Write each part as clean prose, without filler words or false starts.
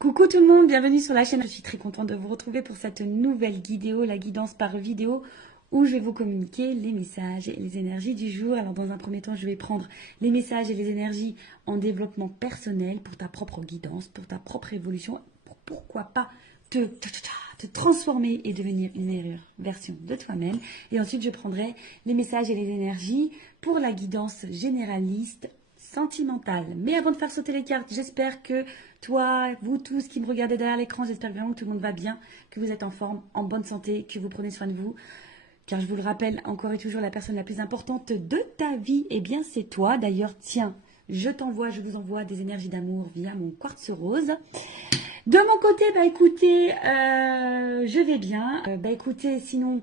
Coucou tout le monde, bienvenue sur la chaîne. Je suis très contente de vous retrouver pour cette nouvelle vidéo, la guidance par vidéo, où je vais vous communiquer les messages et les énergies du jour. Alors dans un premier temps, je vais prendre les messages et les énergies en développement personnel pour ta propre guidance, pour ta propre évolution, pour pourquoi pas te transformer et devenir une meilleure version de toi-même. Et ensuite, je prendrai les messages et les énergies pour la guidance généraliste sentimentale. Mais avant de faire sauter les cartes, j'espère que toi, vous tous qui me regardez derrière l'écran, j'espère vraiment que tout le monde va bien, que vous êtes en forme, en bonne santé, que vous prenez soin de vous. Car je vous le rappelle, encore et toujours, la personne la plus importante de ta vie, eh bien c'est toi. D'ailleurs, tiens, je vous envoie des énergies d'amour via mon quartz rose. De mon côté, bah écoutez, je vais bien. Bah écoutez, sinon,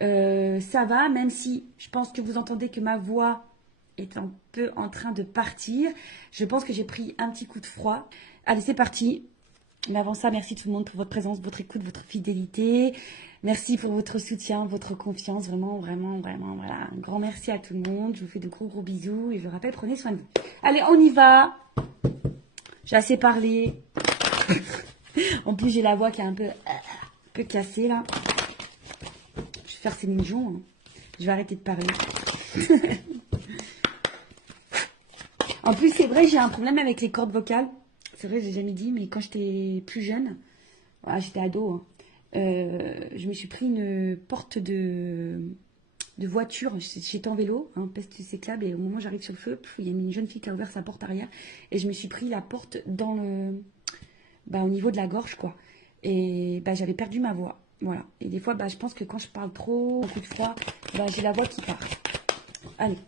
ça va, même si je pense que vous entendez que ma voix est un peu en train de partir. Je pense que j'ai pris un petit coup de froid. Allez, c'est parti. Mais avant ça, merci tout le monde pour votre présence, votre écoute, votre fidélité. Merci pour votre soutien, votre confiance. Vraiment, vraiment, vraiment, voilà. Un grand merci à tout le monde. Je vous fais de gros, gros bisous. Et je vous rappelle, prenez soin de vous. Allez, on y va. J'ai assez parlé. En plus, j'ai la voix qui est un peu cassée, là. Je vais faire Céline Dion, hein. Je vais arrêter de parler. En plus, c'est vrai, j'ai un problème avec les cordes vocales. C'est vrai, j'ai jamais dit, mais quand j'étais plus jeune, voilà, j'étais ado, hein, je me suis pris une porte de voiture. J'étais en vélo, hein, peste cyclable, et au moment où j'arrive sur le feu, il y a une jeune fille qui a ouvert sa porte arrière, et je me suis pris la porte dans au niveau de la gorge, quoi. Et j'avais perdu ma voix. Voilà. Et des fois, je pense que quand je parle trop, un coup de froid, j'ai la voix qui part. Allez.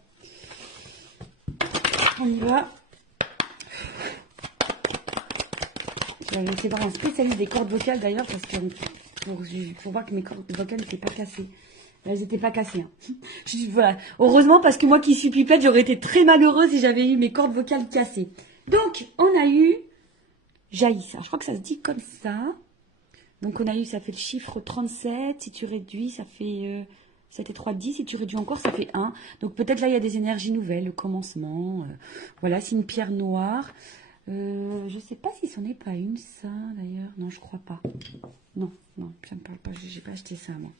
On y va. Je vais essayer voir un spécialiste des cordes vocales d'ailleurs, parce que pour voir que mes cordes vocales n'étaient pas cassées. Elles n'étaient pas cassées. Hein. Voilà. Heureusement, parce que moi qui suis pipette, j'aurais été très malheureuse si j'avais eu mes cordes vocales cassées. Donc, on a eu Jaïssa. Je crois que ça se dit comme ça. Donc, on a eu, ça fait le chiffre 37. Si tu réduis, ça fait... C'était 3, 10. Si tu réduis encore, ça fait 1. Donc, peut-être là, il y a des énergies nouvelles, le commencement. Voilà, c'est une pierre noire. Je ne sais pas si c'en est pas une, ça, d'ailleurs. Non, je crois pas. Non, non, ça me parle pas. J'ai pas acheté ça, moi.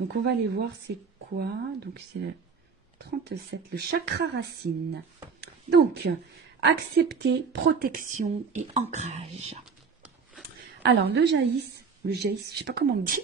Donc, on va aller voir c'est quoi. Donc, c'est le 37, le chakra racine. Donc, accepter, protection et ancrage. Alors, le jaïs, je sais pas comment on dit.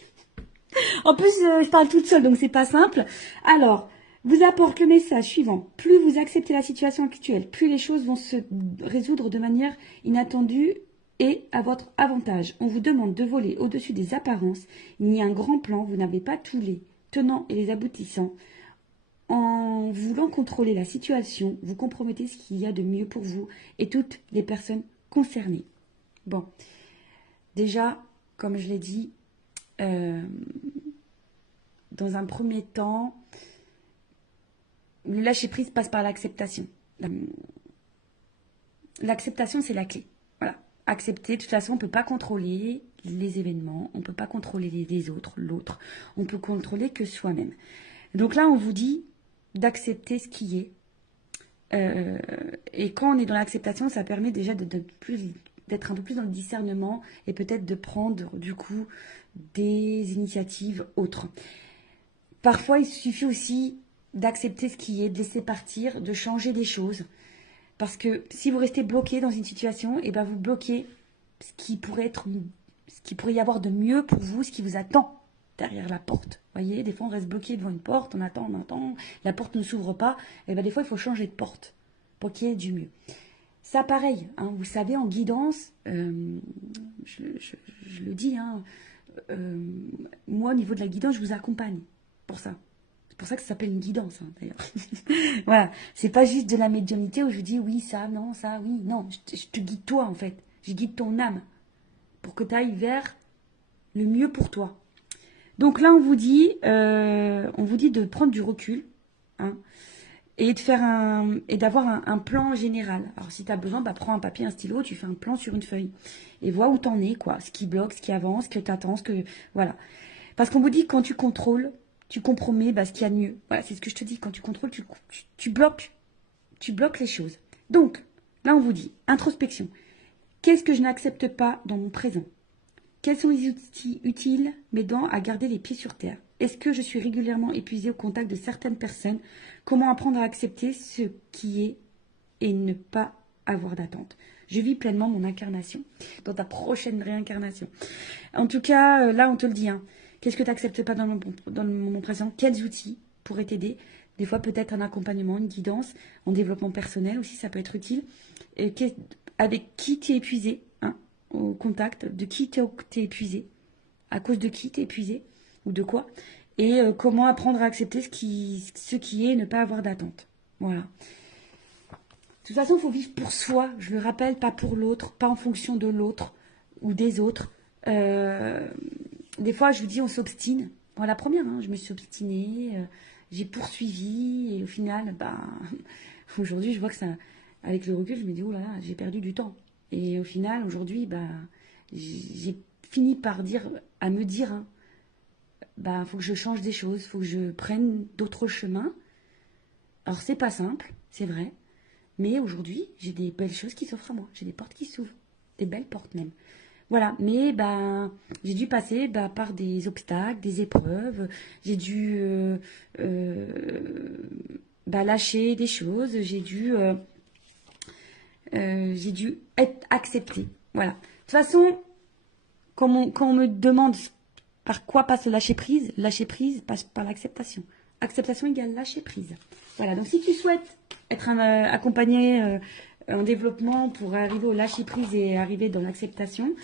En plus, je parle toute seule, donc c'est pas simple. Alors, vous apporte le message suivant. Plus vous acceptez la situation actuelle, plus les choses vont se résoudre de manière inattendue et à votre avantage. On vous demande de voler au-dessus des apparences. Il y a un grand plan, vous n'avez pas tous les tenants et les aboutissants. En voulant contrôler la situation, vous compromettez ce qu'il y a de mieux pour vous et toutes les personnes concernées. Bon, déjà, comme je l'ai dit, dans un premier temps, le lâcher-prise passe par l'acceptation. L'acceptation, c'est la clé. Voilà. Accepter, de toute façon, on ne peut pas contrôler les événements, on ne peut pas contrôler les autres, l'autre. On peut contrôler que soi-même. Donc là, on vous dit d'accepter ce qui est. Et quand on est dans l'acceptation, ça permet déjà d'être un peu plus dans le discernement et peut-être de prendre, du coup, des initiatives autres. Parfois, il suffit aussi d'accepter ce qui est, de laisser partir, de changer des choses. Parce que si vous restez bloqué dans une situation, et vous bloquez ce qui pourrait y avoir de mieux pour vous, ce qui vous attend derrière la porte. Vous voyez, des fois on reste bloqué devant une porte, on attend, la porte ne s'ouvre pas, et des fois il faut changer de porte pour qu'il y ait du mieux. Ça pareil, hein, vous savez, en guidance, je le dis, hein, moi au niveau de la guidance, je vous accompagne pour ça. C'est pour ça que ça s'appelle une guidance, hein, d'ailleurs. Voilà, c'est pas juste de la médiumnité où je dis oui, ça, non, ça, oui, non. Je te guide toi, en fait. Je guide ton âme pour que tu ailles vers le mieux pour toi. Donc là, on vous dit de prendre du recul, hein, et d'avoir un plan général. Alors, si tu as besoin, prends un papier, un stylo, tu fais un plan sur une feuille. Et vois où t'en es, quoi. Ce qui bloque, ce qui avance, ce que tu attends, voilà. Parce qu'on vous dit que quand tu contrôles, tu compromets ce qu'il y a de mieux. Voilà, c'est ce que je te dis. Quand tu contrôles, tu bloques les choses. Donc, là, on vous dit, introspection. Qu'est-ce que je n'accepte pas dans mon présent? Quels sont les outils utiles m'aidant à garder les pieds sur terre? Est-ce que je suis régulièrement épuisée au contact de certaines personnes? Comment apprendre à accepter ce qui est et ne pas avoir d'attente? Je vis pleinement mon incarnation dans ta prochaine réincarnation. En tout cas, là, on te le dit. Hein. Qu'est-ce que tu n'acceptes pas dans le moment présent? Quels outils pourraient t'aider? Des fois, peut-être un accompagnement, une guidance, en développement personnel aussi, ça peut être utile. Et avec qui tu es épuisé, hein, au contact, de qui tu es épuisé, à cause de qui tu es épuisé, ou de quoi. Et comment apprendre à accepter ce qui est et ne pas avoir d'attente. Voilà. De toute façon, il faut vivre pour soi, je le rappelle, pas pour l'autre, pas en fonction de l'autre ou des autres. Des fois, je vous dis, on s'obstine. Bon, la première, hein, je me suis obstinée, j'ai poursuivi, et au final, aujourd'hui, je vois que ça, avec le recul, je me dis, oh là là, j'ai perdu du temps. Et au final, aujourd'hui, j'ai fini par me dire, hein, faut que je change des choses, faut que je prenne d'autres chemins. Alors, c'est pas simple, c'est vrai. Mais aujourd'hui, j'ai des belles choses qui s'offrent à moi. J'ai des portes qui s'ouvrent. Des belles portes même. Voilà. Mais j'ai dû passer par des obstacles, des épreuves. J'ai dû lâcher des choses. J'ai dû être acceptée. Voilà. De toute façon, quand on me demande par quoi passe le lâcher prise passe par l'acceptation. Acceptation égale lâcher prise. Voilà, donc si tu souhaites être accompagné en développement pour arriver au lâcher prise et arriver dans l'acceptation,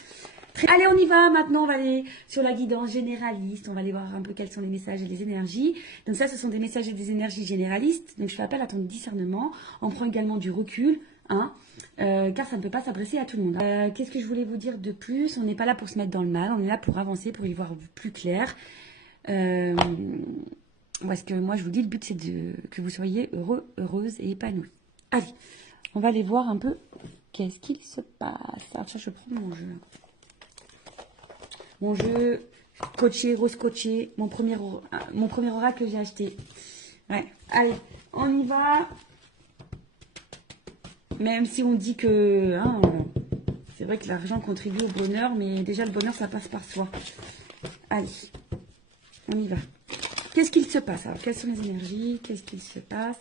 allez, on y va. Maintenant, on va aller sur la guidance généraliste. On va aller voir un peu quels sont les messages et les énergies. Donc ça, ce sont des messages et des énergies généralistes. Donc je fais appel à ton discernement. On prend également du recul, hein, car ça ne peut pas s'adresser à tout le monde. Qu'est-ce que je voulais vous dire de plus? On n'est pas là pour se mettre dans le mal. On est là pour avancer, pour y voir plus clair. Parce que moi, je vous dis, le but, c'est que vous soyez heureux, heureuse et épanouie. Allez, on va aller voir un peu qu'est-ce qu'il se passe. Alors ça, je prends mon jeu. Mon jeu coaché, rose coaché, mon premier oracle que j'ai acheté. Ouais, allez, on y va. Même si on dit que c'est vrai que l'argent contribue au bonheur, mais déjà le bonheur, ça passe par soi. Allez, on y va. Qu'est-ce qu'il se passe? Alors, quelles sont les énergies? Qu'est-ce qu'il se passe?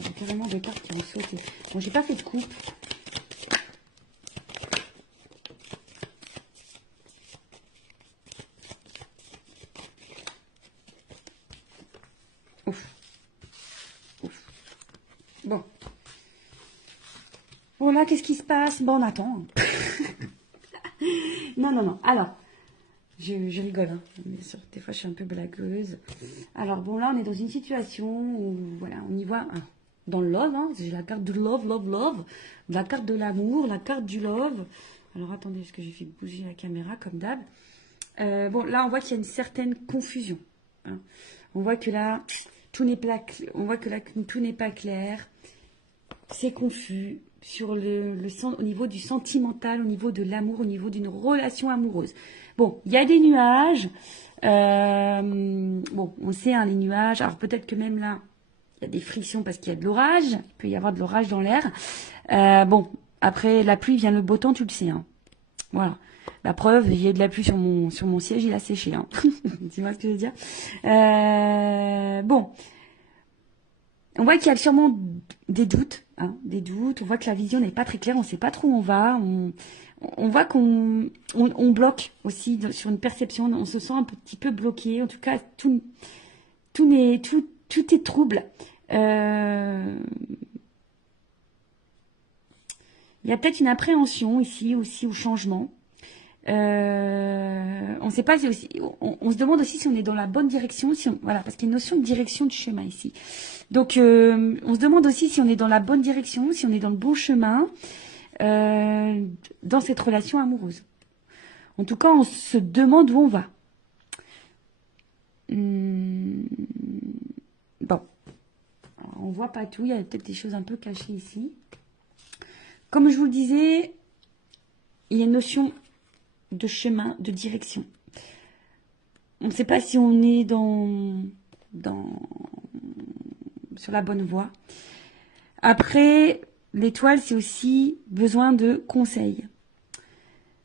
J'ai carrément des cartes qui ont sauté. Bon, j'ai pas fait de coupe. Ouf. Ouf. Bon. Bon, là, qu'est-ce qui se passe? Bon, on attend. Non. Alors, je rigole, hein. Bien sûr, des fois, je suis un peu blagueuse. Alors, bon, là, on est dans une situation où, voilà, on y voit dans le love, hein. J'ai la carte du love. La carte de l'amour, la carte du love. Alors, attendez, parce que j'ai fait bouger la caméra, comme d'hab. Bon, là, on voit qu'il y a une certaine confusion, hein. On voit que là, tout n'est pas clair. C'est confus sur au niveau du sentimental, au niveau de l'amour, au niveau d'une relation amoureuse. Bon, il y a des nuages. Bon, on sait, hein, les nuages. Alors peut-être que même là, il y a des frictions parce qu'il y a de l'orage. Il peut y avoir de l'orage dans l'air. Bon, après la pluie vient le beau temps, tu le sais, hein. Voilà. La preuve, il y a de la pluie sur mon siège, il a séché, hein. Tu vois ce que je veux dire? Bon. On voit qu'il y a sûrement des doutes, hein, des doutes. On voit que la vision n'est pas très claire, on ne sait pas trop où on va. On voit qu'on bloque aussi sur une perception, on se sent un petit peu bloqué. En tout cas, tout est trouble. Il y a peut-être une appréhension ici aussi au changement. On sait pas si on se demande aussi si on est dans la bonne direction, voilà, parce qu'il y a une notion de direction du chemin ici. Donc on se demande aussi si on est dans la bonne direction, si on est dans le bon chemin dans cette relation amoureuse. En tout cas, on se demande où on va. Bon, alors, on voit pas tout, il y a peut-être des choses un peu cachées ici. Comme je vous le disais, il y a une notion de chemin, de direction. On ne sait pas si on est sur la bonne voie. Après, l'étoile, c'est aussi besoin de conseils.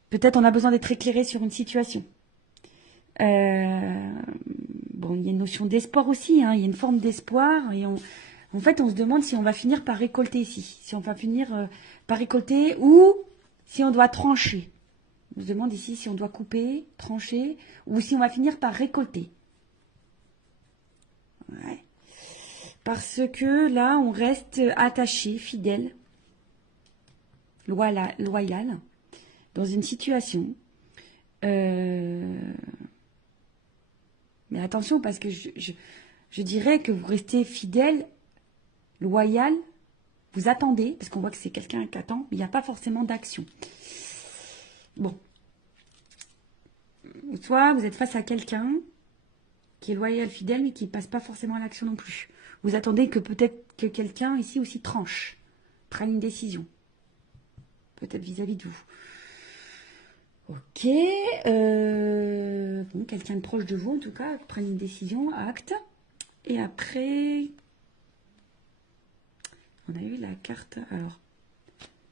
Peut-être on a besoin d'être éclairé sur une situation. Bon, il y a une notion d'espoir aussi, hein, il y a une forme d'espoir. Et en fait, on se demande si on va finir par récolter ici. Si on va finir par récolter ou si on doit trancher. On se demande ici si on doit couper, trancher ou si on va finir par récolter. Ouais. Parce que là, on reste attaché, fidèle, loyal, dans une situation. Mais attention, parce que je dirais que vous restez fidèle, loyal, vous attendez, parce qu'on voit que c'est quelqu'un qui attend, mais il n'y a pas forcément d'action. Bon. Soit vous êtes face à quelqu'un qui est loyal, fidèle, mais qui ne passe pas forcément à l'action non plus. Vous attendez que peut-être que quelqu'un ici aussi tranche, prenne une décision. Peut-être vis-à-vis de vous. Ok. Bon, quelqu'un de proche de vous, en tout cas, prenne une décision, acte. Et après, on a eu la carte. Alors,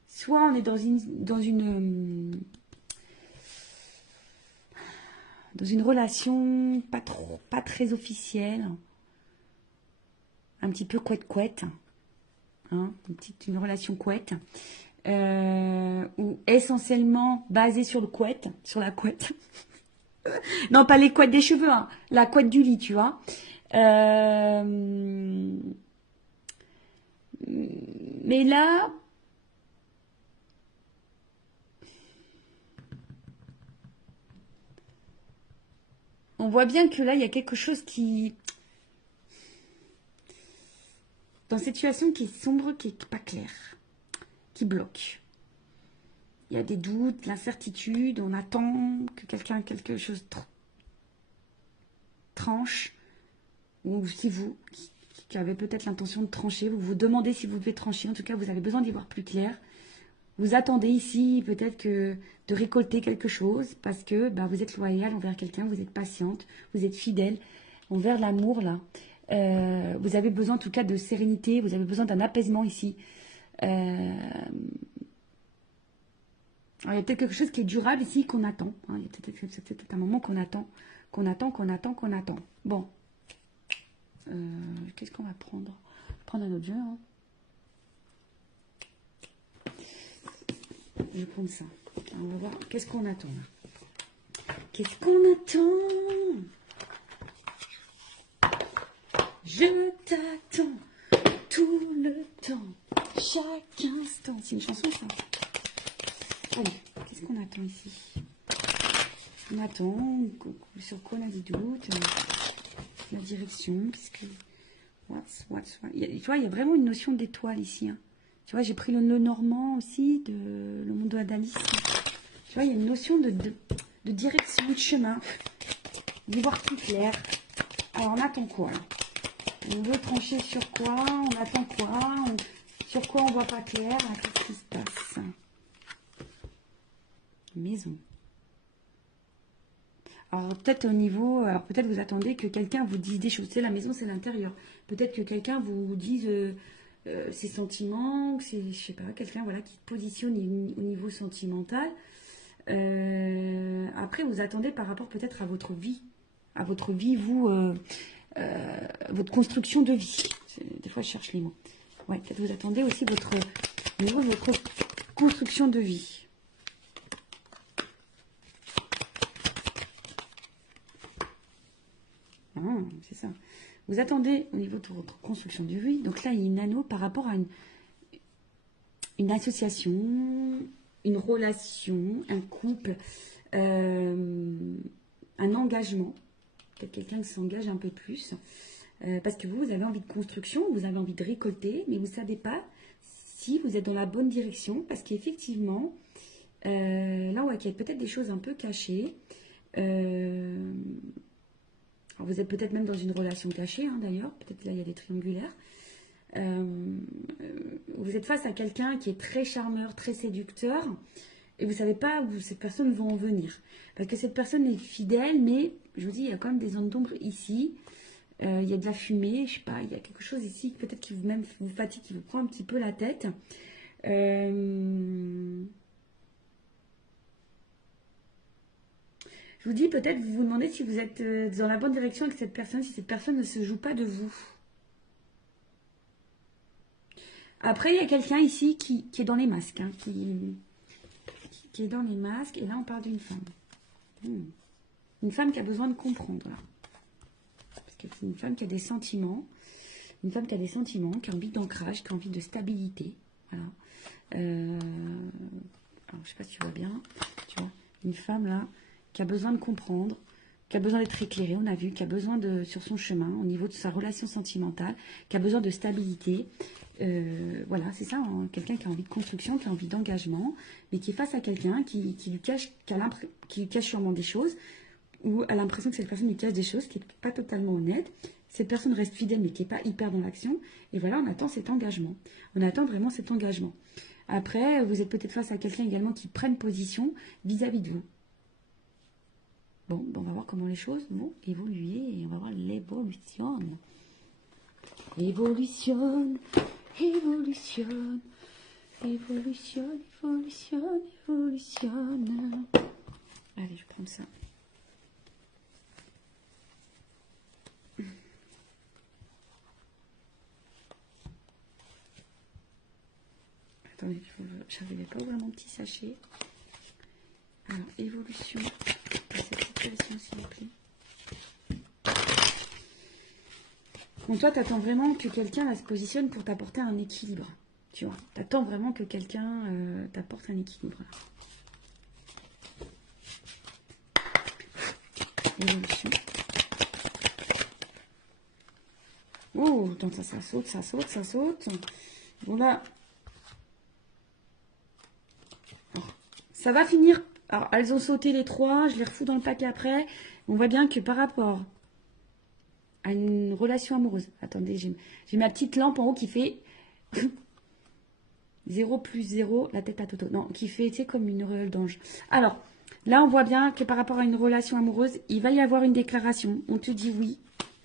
soit on est dans une relation pas très officielle, un petit peu couette-couette, hein, une relation couette, ou essentiellement basée sur la couette. Non, pas les couettes des cheveux, hein, la couette du lit, tu vois. Mais là, on voit bien que là, il y a quelque chose qui... Dans cette situation qui est sombre, qui n'est pas claire, qui bloque. Il y a des doutes, l'incertitude, on attend que quelque chose tranche. Ou si vous, qui avez peut-être l'intention de trancher, vous vous demandez si vous devez trancher. En tout cas, vous avez besoin d'y voir plus clair. Vous attendez ici peut-être que de récolter quelque chose parce que vous êtes loyal envers quelqu'un, vous êtes patiente, vous êtes fidèle envers l'amour là. Vous avez besoin en tout cas de sérénité, vous avez besoin d'un apaisement ici. Alors, il y a peut-être quelque chose qui est durable ici qu'on attend. Hein. Il y a peut-être un moment qu'on attend. Bon. Qu'est-ce qu'on va prendre? Prendre un autre jeu. Hein. Je vais prendre ça. On va voir. Qu'est-ce qu'on attend là? Qu'est-ce qu'on attend? Je t'attends tout le temps, chaque instant. C'est une chanson ça. Allez, qu'est-ce qu'on attend ici? On attend, sur quoi on a des doutes, la direction, qu'est-ce que... Tu vois, il y a vraiment une notion d'étoile ici. Hein. Tu vois, j'ai pris le normand aussi, le monde d'Alice. Tu vois, il y a une notion de direction, de chemin, d'y voir plus clair. Alors, on attend quoi là? On veut trancher sur quoi? On attend quoi? Sur quoi on voit pas clair? Qu'est-ce qui se passe? Maison. Alors peut-être au niveau, alors peut-être vous attendez que quelqu'un vous dise des choses. C'est la maison, c'est l'intérieur. Peut-être que quelqu'un vous dise ses sentiments, que c'est, je sais pas, quelqu'un voilà qui se positionne au niveau sentimental. Après vous attendez par rapport peut-être à votre vie, vous, votre construction de vie. Des fois je cherche les mots. Ouais, peut-être vous attendez aussi au niveau de votre construction de vie. Ah, c'est ça. Vous attendez au niveau de votre construction de vie. Donc là, il y a une anneau par rapport à une association, une relation, un couple, un engagement. Peut-être quelqu'un qui s'engage un peu plus. Parce que vous avez envie de construction, vous avez envie de récolter, mais vous ne savez pas si vous êtes dans la bonne direction. Parce qu'effectivement, là, on voit qu'il y a peut-être des choses un peu cachées. Alors vous êtes peut-être même dans une relation cachée, hein, d'ailleurs. Peut-être là, il y a des triangulaires. Vous êtes face à quelqu'un qui est très charmeur, très séducteur. Et vous ne savez pas où cette personne va en venir. Parce que cette personne est fidèle, mais je vous dis, il y a quand même des zones d'ombre ici. Il y a de la fumée, je sais pas, il y a quelque chose ici peut-être qui vous fatigue, qui vous prend un petit peu la tête. Je vous dis, peut-être, vous vous demandez si vous êtes dans la bonne direction avec cette personne, si cette personne ne se joue pas de vous. Après, il y a quelqu'un ici qui est dans les masques, hein, qui est dans les masques, et là, on parle d'une femme. Une femme qui a besoin de comprendre, là. Parce que c'est une femme qui a des sentiments, qui a envie d'ancrage, qui a envie de stabilité, voilà. Alors, je sais pas si tu vois bien, tu vois, une femme, là, qui a besoin de comprendre, qui a besoin d'être éclairée, on a vu, qui a besoin de, sur son chemin, au niveau de sa relation sentimentale, qui a besoin de stabilité. Voilà, c'est ça, hein, quelqu'un qui a envie de construction, qui a envie d'engagement, mais qui est face à quelqu'un qui lui cache, qui lui cache sûrement des choses, ou a l'impression que cette personne lui cache des choses, qui n'est pas totalement honnête. Cette personne reste fidèle, mais qui n'est pas hyper dans l'action. Et voilà, on attend cet engagement. On attend vraiment cet engagement. Après, vous êtes peut-être face à quelqu'un également qui prenne position vis-à-vis de vous. Bon, on va voir comment les choses vont évoluer et on va voir l'évolution. Évolution, évolution, évolution, évolution, évolution. Allez, je vais prendre ça. Attendez, je n'arrivais pas à ouvrir mon petit sachet. Alors, évolution de cette situation, s'il vous plaît. Donc toi, tu attends vraiment que quelqu'un se positionne pour t'apporter un équilibre. Tu vois, tu attends vraiment que quelqu'un t'apporte un équilibre. Évolution. Oh, attends, ça saute, ça saute, ça saute. Bon là, alors, ça va finir. Alors, elles ont sauté les trois, je les refous dans le paquet après. On voit bien que par rapport à une relation amoureuse. Attendez, j'ai ma petite lampe en haut qui fait 0 plus 0, la tête à Toto. Non, qui fait, tu sais, comme une auréole d'ange. Alors, là, on voit bien que par rapport à une relation amoureuse, il va y avoir une déclaration. On te dit oui.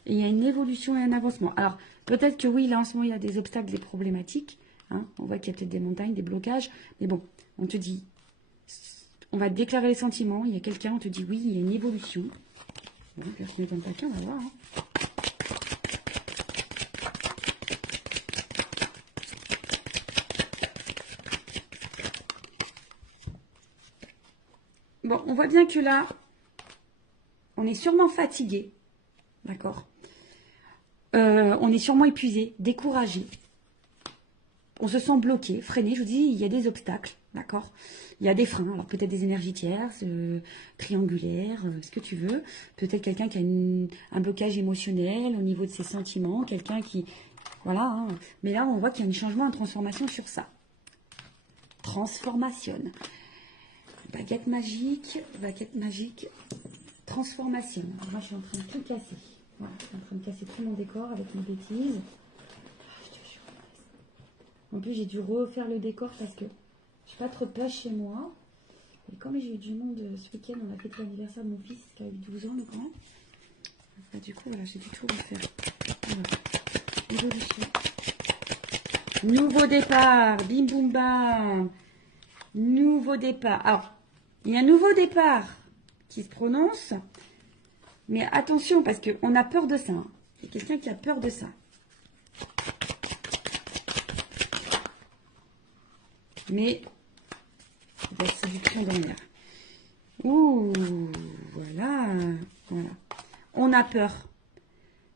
Et il y a une évolution et un avancement. Alors, peut-être que oui, là, en ce moment, il y a des obstacles, des problématiques. Hein. On voit qu'il y a peut-être des montagnes, des blocages. Mais bon, on te dit, on va te déclarer les sentiments. Il y a quelqu'un, on te dit oui, il y a une évolution. Bon, je vais remettre dans le paquet, on va voir. Hein. Bon, on voit bien que là, on est sûrement fatigué. D'accord. On est sûrement épuisé, découragé. On se sent bloqué, freiné. Je vous dis, il y a des obstacles. D'accord. Il y a des freins. Alors peut-être des énergies tierces, triangulaires, ce que tu veux. Peut-être quelqu'un qui a un blocage émotionnel au niveau de ses sentiments. Quelqu'un qui... Voilà. Hein. Mais là, on voit qu'il y a un changement, une transformation sur ça. Transformation. Baguette magique, transformation. Alors, moi, je suis en train de tout casser. Voilà, je suis en train de casser tout mon décor avec mes bêtises. En plus, j'ai dû refaire le décor parce que je n'ai pas trop de place chez moi. Et comme j'ai eu du monde ce week-end, on a fêté l'anniversaire de mon fils qui a eu 12 ans, le grand. Bah, du coup, voilà, j'ai dû tout refaire. Voilà. Évolution. Nouveau départ. Bim boum bam. Nouveau départ. Alors, il y a un nouveau départ qui se prononce. Mais attention, parce qu'on a peur de ça. Hein. Il y a quelqu'un qui a peur de ça. Mais il y a la séduction dans l'air. Ouh, voilà. On a peur.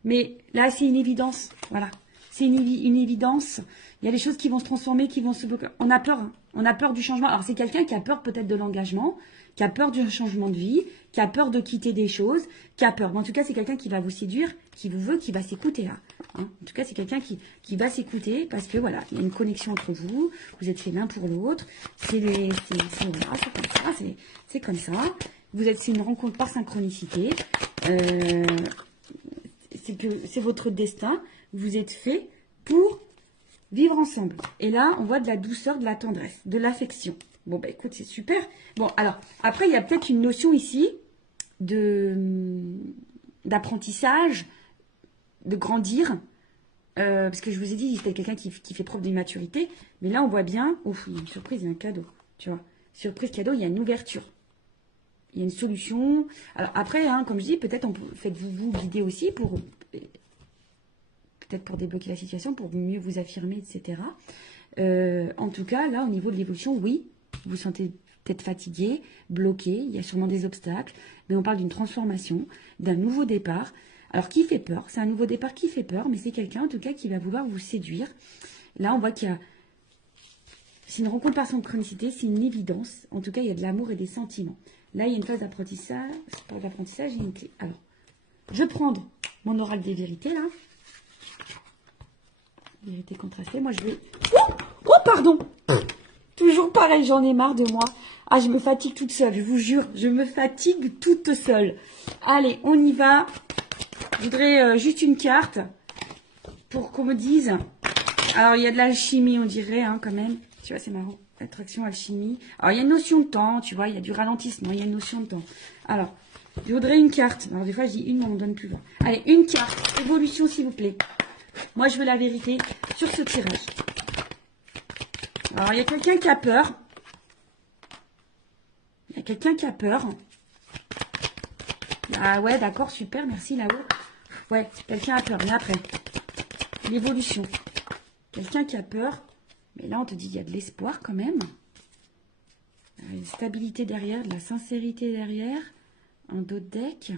Mais là, c'est une évidence. Voilà. C'est une évidence. Il y a des choses qui vont se transformer, qui vont se bloquer. On a peur. Hein. On a peur du changement. Alors, c'est quelqu'un qui a peur peut-être de l'engagement, qui a peur du changement de vie, qui a peur de quitter des choses, qui a peur. Mais en tout cas, c'est quelqu'un qui va vous séduire, qui vous veut, qui va s'écouter là. Hein. En tout cas, c'est quelqu'un qui va s'écouter parce que voilà, il y a une connexion entre vous. Vous êtes fait l'un pour l'autre. C'est comme ça. C'est comme ça. C'est une rencontre par synchronicité. C'est votre destin. Vous êtes fait pour vivre ensemble. Et là, on voit de la douceur, de la tendresse, de l'affection. Bon, bah écoute, c'est super. Bon, alors, après, il y a peut-être une notion ici d'apprentissage, de grandir. Parce que je vous ai dit, c'était quelqu'un qui fait preuve d'immaturité. Mais là, on voit bien, ouf, il y a une surprise, il y a un cadeau. Tu vois, surprise, cadeau, il y a une ouverture. Il y a une solution. Alors après, hein, comme je dis, peut-être faites-vous guider aussi pour peut-être pour débloquer la situation, pour mieux vous affirmer, etc. En tout cas, là, au niveau de l'évolution, oui, vous vous sentez peut-être fatigué, bloqué, il y a sûrement des obstacles, mais on parle d'une transformation, d'un nouveau départ. Alors, qui fait peur? C'est un nouveau départ qui fait peur, mais c'est quelqu'un, en tout cas, qui va vouloir vous séduire. Là, on voit qu'il y a... C'est une rencontre par synchronicité, c'est une évidence. En tout cas, il y a de l'amour et des sentiments. Là, il y a une phase d'apprentissage. Par l'apprentissage, il y a une clé. Alors, je vais prendre mon oral des vérités, là. Vérité contrastée. Moi, je vais... Oh, pardon. Toujours pareil, j'en ai marre de moi. Ah, je me fatigue toute seule, je vous jure. Je me fatigue toute seule. Allez, on y va. Je voudrais juste une carte pour qu'on me dise. Alors, il y a de l'alchimie, on dirait, hein, quand même. Tu vois, c'est marrant. Attraction, alchimie. Alors, il y a une notion de temps, tu vois. Il y a du ralentissement, il y a une notion de temps. Alors, je voudrais une carte. Alors, des fois, je dis une, mais on me donne plus loin. Allez, une carte. Évolution, s'il vous plaît. Moi, je veux la vérité sur ce tirage. Alors, il y a quelqu'un qui a peur. Il y a quelqu'un qui a peur. Ah ouais, d'accord, super, merci là-haut. Ouais, quelqu'un a peur. Mais après, l'évolution. Quelqu'un qui a peur. Mais là, on te dit, il y a de l'espoir quand même. Une stabilité derrière, de la sincérité derrière. Un dos de deck.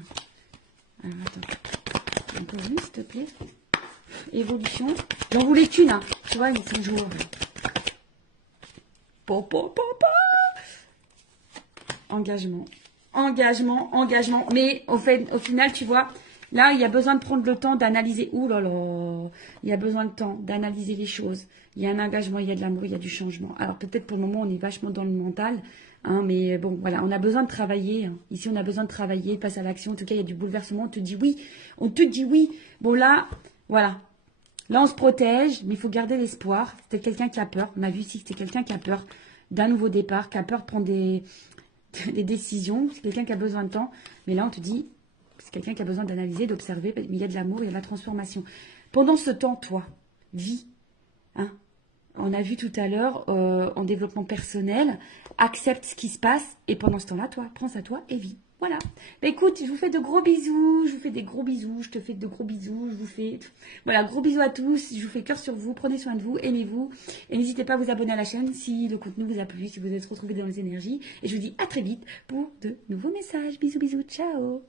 Alors, attends. Encore une, s'il te plaît. Évolution. J'en voulais qu'une, hein. Tu vois, ils sont jours. Engagement. Engagement, engagement. Mais au final, tu vois, là, il y a besoin de prendre le temps d'analyser. Ouh là là. Il y a besoin de temps d'analyser les choses. Il y a un engagement, il y a de l'amour, il y a du changement. Alors peut-être pour le moment, on est vachement dans le mental. Hein, mais bon, voilà, on a besoin de travailler. Hein. Ici, on a besoin de travailler, de passer à l'action. En tout cas, il y a du bouleversement. On te dit oui. On te dit oui. Bon, là, voilà. Là, on se protège, mais il faut garder l'espoir. C'était quelqu'un qui a peur. On a vu ici que c'était quelqu'un qui a peur d'un nouveau départ, qui a peur de prendre des décisions. C'est quelqu'un qui a besoin de temps. Mais là, on te dit, c'est quelqu'un qui a besoin d'analyser, d'observer. Mais il y a de l'amour, il y a de la transformation. Pendant ce temps, toi, vis. Hein. On a vu tout à l'heure, en développement personnel, accepte ce qui se passe. Et pendant ce temps-là, toi, prends ça à toi et vis. Voilà. Bah, écoute, je vous fais de gros bisous. Je vous fais des gros bisous. Je te fais de gros bisous. Je vous fais... Voilà, gros bisous à tous. Je vous fais cœur sur vous. Prenez soin de vous. Aimez-vous. Et n'hésitez pas à vous abonner à la chaîne si le contenu vous a plu, si vous êtes retrouvés dans les énergies. Et je vous dis à très vite pour de nouveaux messages. Bisous, bisous. Ciao.